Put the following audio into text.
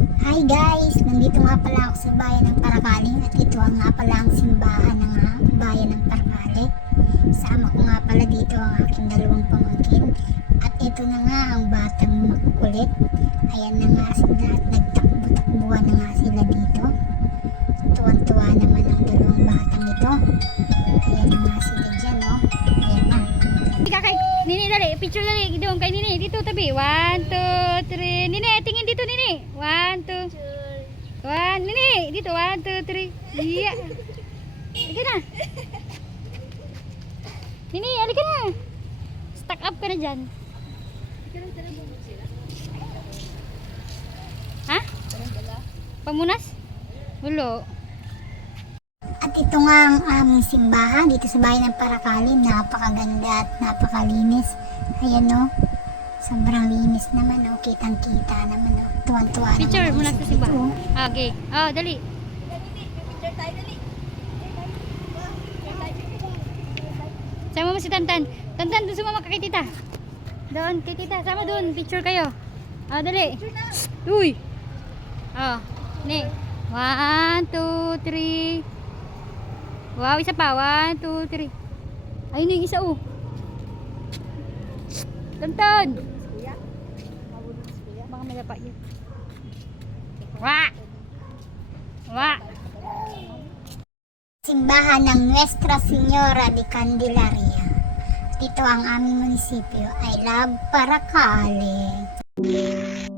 Hi guys! Nandito nga pala ako sa bayan ng Parakaling at ito ang nga pala ang simbahan ng bayan ng Parakali. Sama ko nga pala dito ang aking dalawang pamangkin. At ito na nga ang batang makukulit. Ayan na nga sila at nagtakbo-takbuhan na nga sila dito. Tuwan-tuwa naman ang dalawang batang ito. Ayan na nga sila dyan, no? Ayan na. Ika Nini dali, picture dali doon kay Nini dito tabi. 1 2 3. Nini tingin dito Nini. 1 2 1 Nini dito 1 2 3. Iya. Halika na. Nini, halika na. Stack up ka na dyan. Ha? Pamunas? Hulo. At ito nga ang aming simbahan dito sa bayan ng Paracali. Napakaganda at napakalinis. Ayan no. Sobrang linis naman oh. Kitang kita naman oh. Tuwan-tuwa. Picture muna sa simbahan. dito, oh. Ah, Okay. Ah, dali. Sama mo si Tantan. Tantan, doon sumama ka kay tita. Doon, kay tita. Sama doon. Picture kayo. Ah, dali. Uy. Ah, ni. One, two, three. Wow, isa pa. One, two, three. Ayun yung isa, oh. Tantan. Baka malapa yun. Wah! Wah! Simbahan ng Nuestra Señora de Candelaria. At ito ang aming munisipyo. I love Paracali.